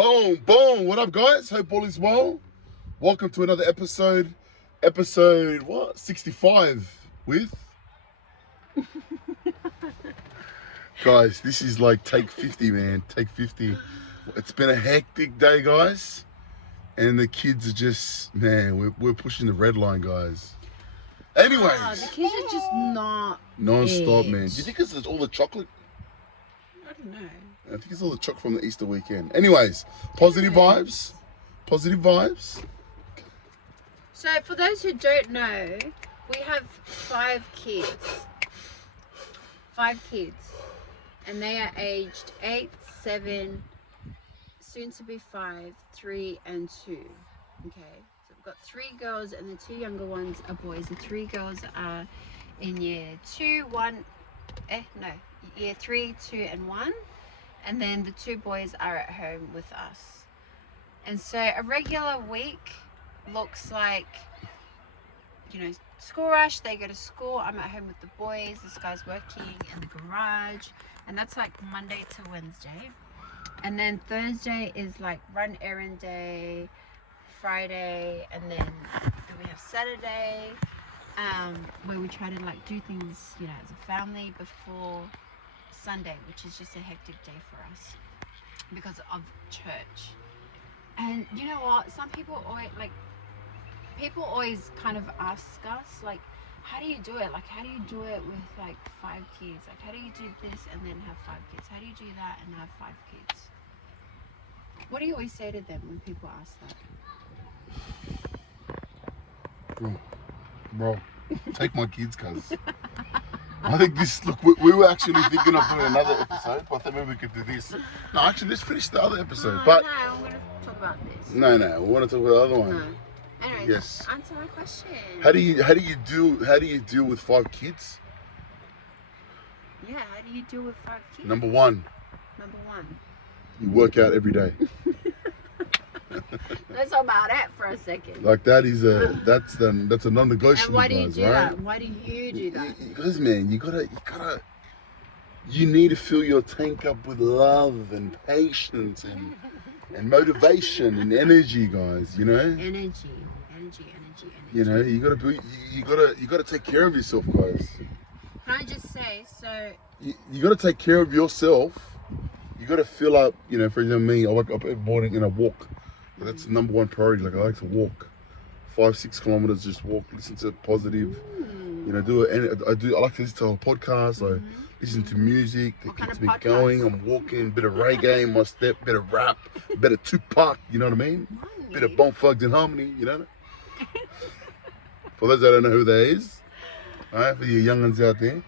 Boom, boom. What up, guys? Hope all is well. Welcome to another episode. Episode, what? 65 with? Guys, this is like take 50, man. Take 50. It's been a hectic day, guys. And the kids are just, man, we're pushing the red line, guys. Anyways. The kids are just not Non-stop, man. Do you think it's all the chocolate? I don't know. I think it's all the chocolate from the Easter weekend. Anyways, positive vibes. Positive vibes. So for those who don't know, we have 5 kids. 5 kids. And they are aged 8, 7, soon to be 5, 3 and 2. Okay. So we've got 3 girls and the 2 younger ones are boys. The 3 girls are in year 2, 1, year 3, 2 and 1. And then the 2 boys are at home with us. And so a regular week looks like, you know, school rush, they go to school, I'm at home with the boys, this guy's working in the garage, and that's like Monday to Wednesday. And then Thursday is like run errand day, Friday, and then we have Saturday, where we try to like do things, you know, as a family before Sunday, which is just a hectic day for us because of church. And you know what, some people always kind of ask us, like, how do you do it? Like, how do you do it with like 5 kids? Like, how do you do this and then have 5 kids? How do you do that and have 5 kids? What do you always say to them when people ask that? Bro, take my kids, cuz. I think this, look, we were actually thinking of doing another episode, but I thought maybe we could do this. No, actually, let's finish the other episode. No, but no, I'm going to talk about this. No, we want to talk about the other one. No. Anyways, yes. Answer my question. How do you deal with 5 kids? Yeah, how do you deal with 5 kids? Number 1. You work out every day. Let's talk about it for a second. Like that's a non-negotiable. And why do you guys, do right? that? Why do you do that? Because, man, you need to fill your tank up with love and patience and motivation and energy, guys. You know. Energy. You know, you gotta take care of yourself, guys. Can I just say, so you gotta take care of yourself. You gotta fill up. You know, for example, me, I wake up every morning and I walk. That's the number 1 priority. Like, I like to walk 5-6 kilometers, just walk, listen to positive. You know, I like to listen to a podcast. I listen to music that keeps me going. I'm walking, bit of reggae in my step, bit of rap, bit of Tupac. You know what I mean? Bit of Bone Thugs and Harmony. You know. For those that don't know who that is, all right, for you young ones out there.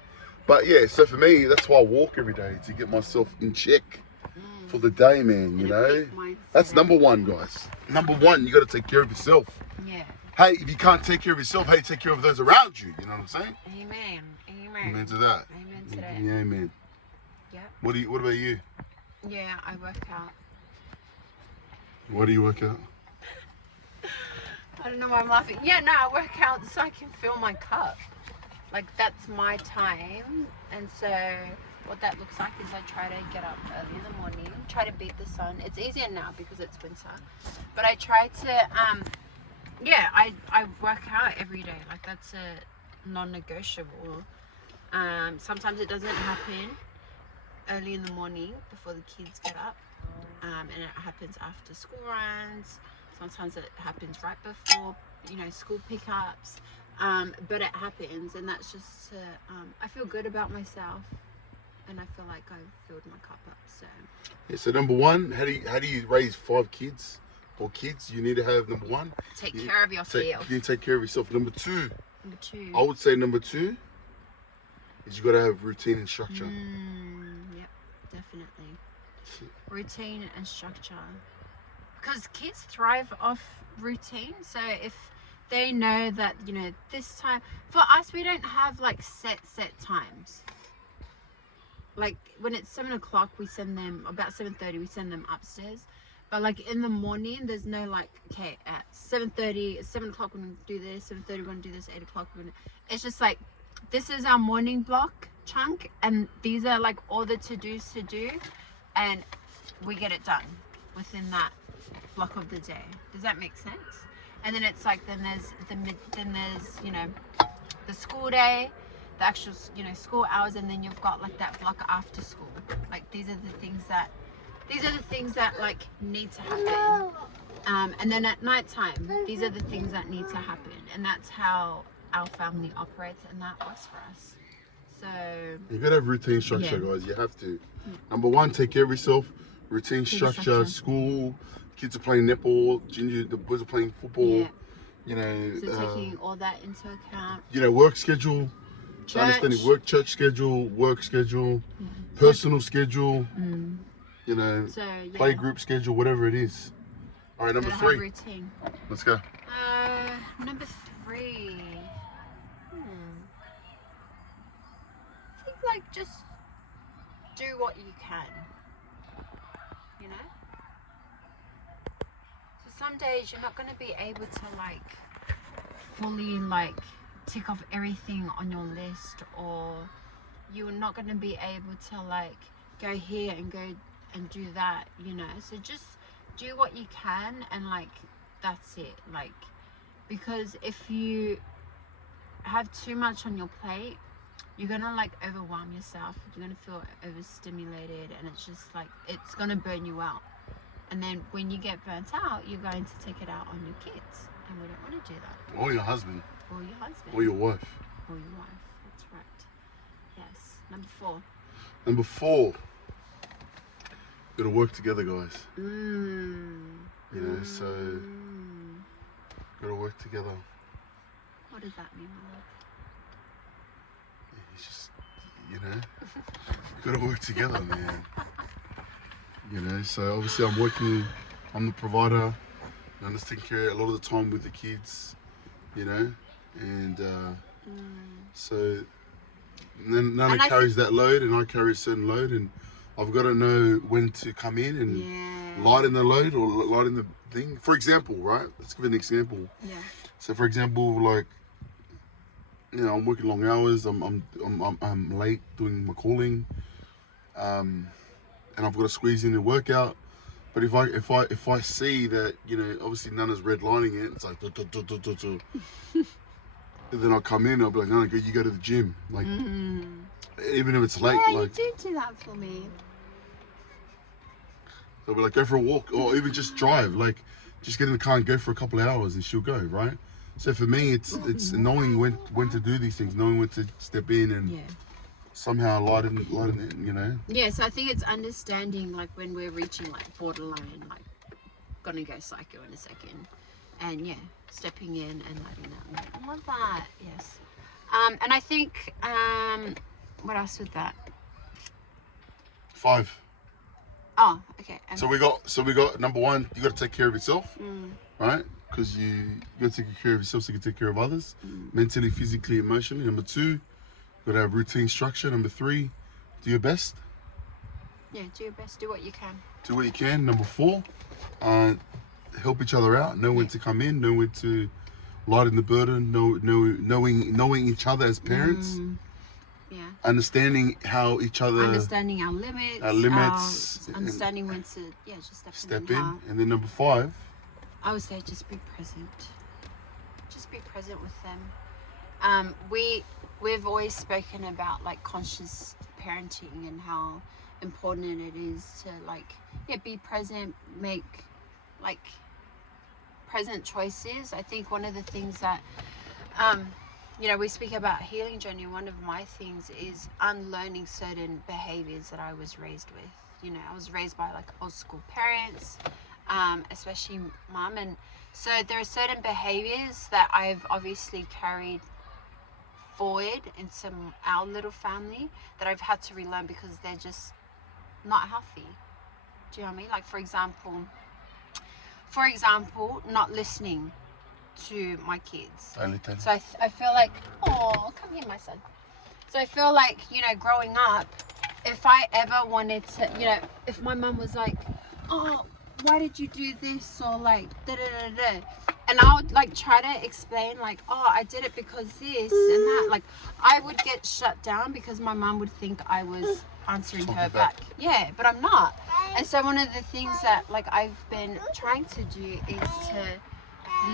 But yeah, so for me, that's why I walk every day, to get myself in check for the day, man. You know, that's number 1, guys. Number 1, you got to take care of yourself. Yeah. Hey, if you can't take care of yourself, hey, take care of those around you. You know what I'm saying? Amen. Amen to that. Amen to that. Yeah, amen. Yeah. What about you? Yeah, I work out. What do you work out? I don't know why I'm laughing. Yeah, no, I work out so I can fill my cup. Like, that's my time. And so what that looks like is I try to get up early in the morning, try to beat the sun. It's easier now because it's winter. But I try to, I work out every day. Like, that's a non-negotiable. Sometimes it doesn't happen early in the morning before the kids get up. And it happens after school runs. Sometimes it happens right before, you know, school pickups. But it happens, and that's just I feel good about myself, and I feel like I've filled my cup up. So yeah. So number 1, how do you raise 5 kids or kids? You need to have number 1. Take care of yourself. You take care of yourself. Number 2. Number 2. I would say number 2 is you got to have routine and structure. Yep, definitely. Routine and structure. Because kids thrive off routine. So if they know that, you know, this time, for us, we don't have like set times. Like when it's 7 o'clock, we send them, about 7:30, we send them upstairs. But like in the morning, there's no like, okay, at 7:30, 7 o'clock, we're going to do this, 7:30, we're going to do this, 8 o'clock, it's just like, this is our morning block chunk, and these are like all the to-dos to do, and we get it done. within that block of the day. Does that make sense? And then it's like then there's you know, the school day, the actual, you know, school hours, and then you've got like that block after school. Like these are the things that like need to happen. And then at night time, these are the things that need to happen, and that's how our family operates, and that works for us. So you gotta have routine structure, guys. You have to. Number one, take care of yourself. Routine structure. School, kids are playing netball. Ginger, the boys are playing football. Yeah. You know. So taking all that into account. You know, work schedule. Church. Understanding work, church schedule, work schedule, personal schedule. You know, so, yeah. play group schedule, whatever it is. All right, number 3. Routine. Let's go. Number 3. I think like just do what you can. You know. So some days you're not going to be able to like fully like tick off everything on your list, or you're not going to be able to like go here and go and do that, you know. So just do what you can, and like that's it. Like, because if you have too much on your plate, you're gonna like overwhelm yourself, you're gonna feel overstimulated, and it's just like it's gonna burn you out. And then when you get burnt out, you're going to take it out on your kids, and we don't want to do that. Or your husband. Or your husband. Or your wife. Or your wife. That's right. Yes. Number 4. Number 4. Gotta work together, guys. You know, so gotta work together. What does that mean, my love? It's just, you know, gotta work together, man. You know, so obviously I'm the provider, and I'm just taking care a lot of the time with the kids, you know, and so Nana carries that load, and I carry a certain load, and I've got to know when to come in and lighten the load or lighten the thing. For example, right? Let's give an example. Yeah. So for example, like, you know, I'm working long hours. I'm late doing my calling, and I've got to squeeze in a workout. But if I see that, you know, obviously Nana's redlining it, it's like and then I'll come in. I'll be like, Nana, you go to the gym, like even if it's late. Yeah, like, you do that for me. So we're like, go for a walk, or even just drive. Like, just get in the car and go for a couple of hours, and she'll go, right? So for me, it's knowing when to do these things, knowing when to step in and somehow lighten it, you know. Yeah, so I think it's understanding like when we're reaching like borderline, like gonna go psycho in a second, and stepping in and letting that. I love that. Yes. And I think what else with that? 5. Oh, okay. So we got number 1. You got to take care of yourself, right? Because you got to take care of yourself so you can take care of others, mentally, physically, emotionally. Number 2, you got to have routine structure. Number 3, do your best. Yeah, do your best. Do what you can. Do what you can. Number 4, help each other out. Know when to come in. Know when to lighten the burden. Knowing each other as parents. Yeah. Understanding how each other. Understanding our limits. Understanding when to just step in. And then number 5. I would say just be present. Just be present with them. We've always spoken about like conscious parenting and how important it is to be present, make like present choices. I think one of the things that we speak about healing journey. One of my things is unlearning certain behaviors that I was raised with. You know, I was raised by like old school parents, especially mum, and so there are certain behaviors that I've obviously carried forward into our little family that I've had to relearn because they're just not healthy. Do you know what I mean? Like for example, not listening to my kids. So I feel like, oh, come here, my son. So I feel like, growing up, if I ever wanted to, if my mum was like, oh, why did you do this? Or like, da-da-da-da. And I would like try to explain like, oh, I did it because this and that. Like, I would get shut down because my mum would think I was answering her back. Yeah, but I'm not. And so one of the things that like I've been trying to do is to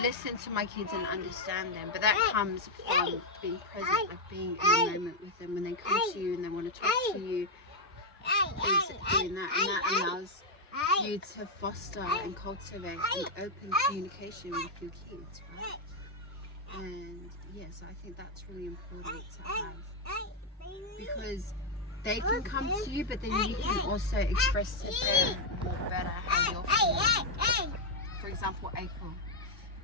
listen to my kids and understand them, but that comes from being present, like being in the moment with them when they come to you and they want to talk to you, is doing that, and that allows you to foster and cultivate an open communication with your kids, right? And yes, I think that's really important to have, because they can come to you, but then you can also express to them more better how you're feeling. For example, April.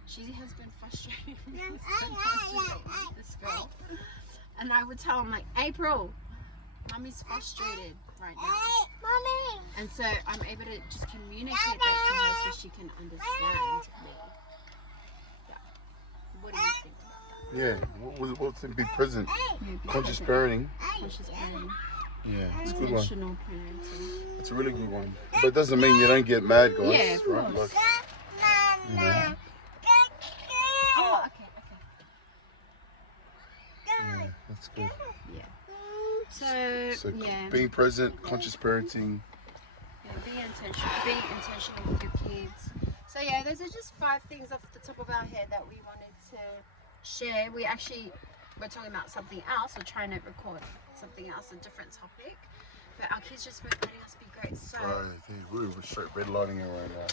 She has been frustrated with this girl. And I would tell him, like, April, Mummy's frustrated right now. Mommy. And so I'm able to just communicate that to her so she can understand me. Yeah. What do you think about Yeah, what's in be present? that? Yeah, Conscious parenting. Conscious parenting. Yeah, it's a good one. Intentional parenting. It's a really good one. But it doesn't mean you don't get mad, guys. Yeah, of right? course. Like, you know. Oh, okay. Yeah, that's good. Yeah. So yeah. Being present, conscious parenting. Yeah, being intentional with your kids. So yeah, those are just 5 things off the top of our head that we wanted to share. We're talking about something else. We're trying to record something else, a different topic. But our kids just weren't letting us be great. So We were straight redlining it right now.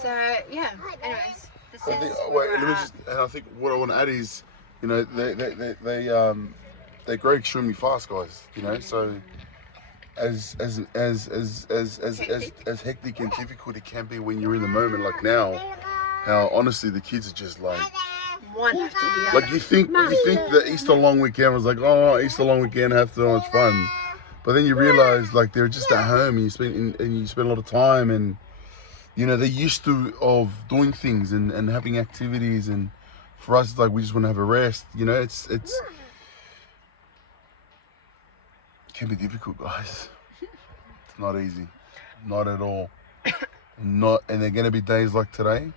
So yeah. Anyways, this is and I think what I want to add is, you know, they grow extremely fast, guys. You know, so as hectic and difficult it can be when you're in the moment, like now, how honestly the kids are just like one after the other. like you think the Easter long weekend was like, oh, Easter long weekend, have so much fun, but then you realize like they're just at home and you spend a lot of time, and you know they're used to of doing things and having activities, and for us it's like we just want to have a rest. You know, it can be difficult, guys. It's not easy, not at all. And there are gonna be days like today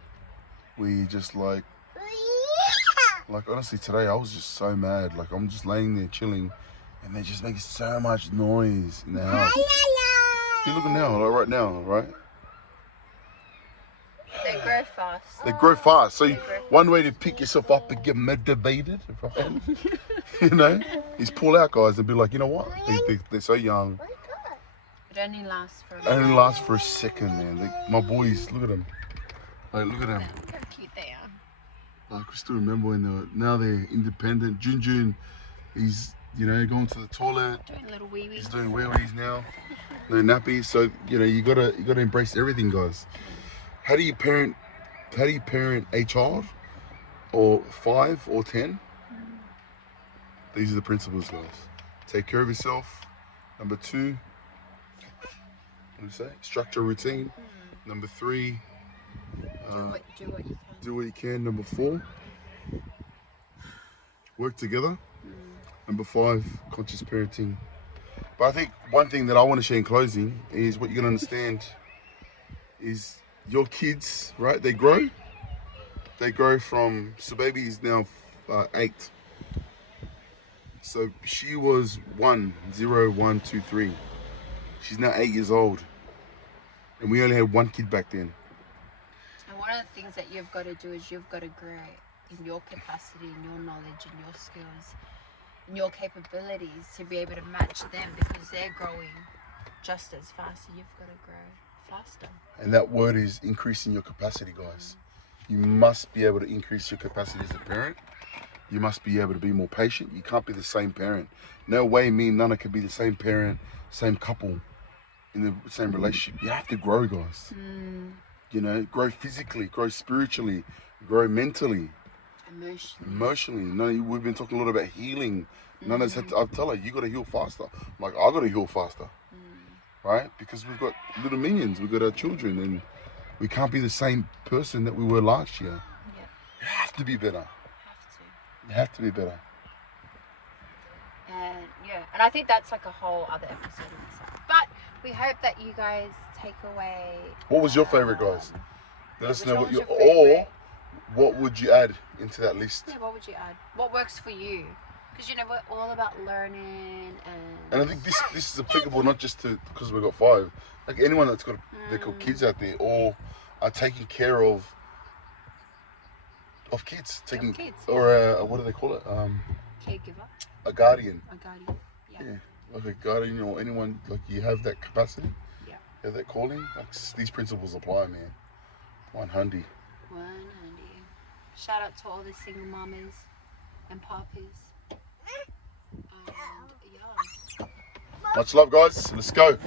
where you just like honestly today I was just so mad. Like I'm just laying there chilling and they're just making so much noise in the house. You look now, like right now, right? They grow fast. They grow fast. So one way to pick yourself up and get motivated, right? You know, is pull out, guys, and be like, you know what? They're so young. It only lasts for a second, man. My boys, look at them. Like, look at them. Look how cute they are. I can still remember when now they're independent. Jun, he's, you know, going to the toilet. Doing little wee-wees. He's doing wee-wees now. No nappies. So, you know, you gotta embrace everything, guys. How do you parent a child, or 5 or 10? These are the principles, guys. Take care of yourself. Number 2, what do you say? Structure a routine. Number 3, do what you can. Number 4, work together. Number 5, conscious parenting. But I think one thing that I want to share in closing is what you're gonna understand is your kids, right? They grow from, so baby is now 8. So she was 0, 1, 2, 3. She's now 8 years old. And we only had 1 kid back then. And one of the things that you've got to do is you've got to grow in your capacity, in your knowledge, in your skills, in your capabilities to be able to match them, because they're growing just as fast. So you've got to grow faster. And that word is increasing your capacity, guys. You must be able to increase your capacity as a parent. You must be able to be more patient. You can't be the same parent. No way me and Nana can be the same parent, same couple, in the same relationship. You have to grow, guys. You know, grow physically, grow spiritually, grow mentally. Emotionally. No, we've been talking a lot about healing. Nana's had to, I've tell her, you got to heal faster. I'm like, I got to heal faster. Right? Because we've got little minions, we've got our children, and we can't be the same person that we were last year. You have to be better. You have to be better. And yeah, and I think that's like a whole other episode in itself. But we hope that you guys take away. What was your favorite, guys? Let us know what your or what would you add into that list? Yeah, what would you add? What works for you? Because, you know, we're all about learning And I think this is applicable not just to, because we've got 5, like anyone that's got they've got kids out there or are taking care of kids, taking kids, or what do they call it? caregiver, A guardian. a guardian. Yeah, like a guardian or anyone, like you have that capacity. Yeah. You have that calling. Like these principles apply, man. 100. 100. Shout out to all the single mamas and papas. And yeah. Much love, guys. Let's go.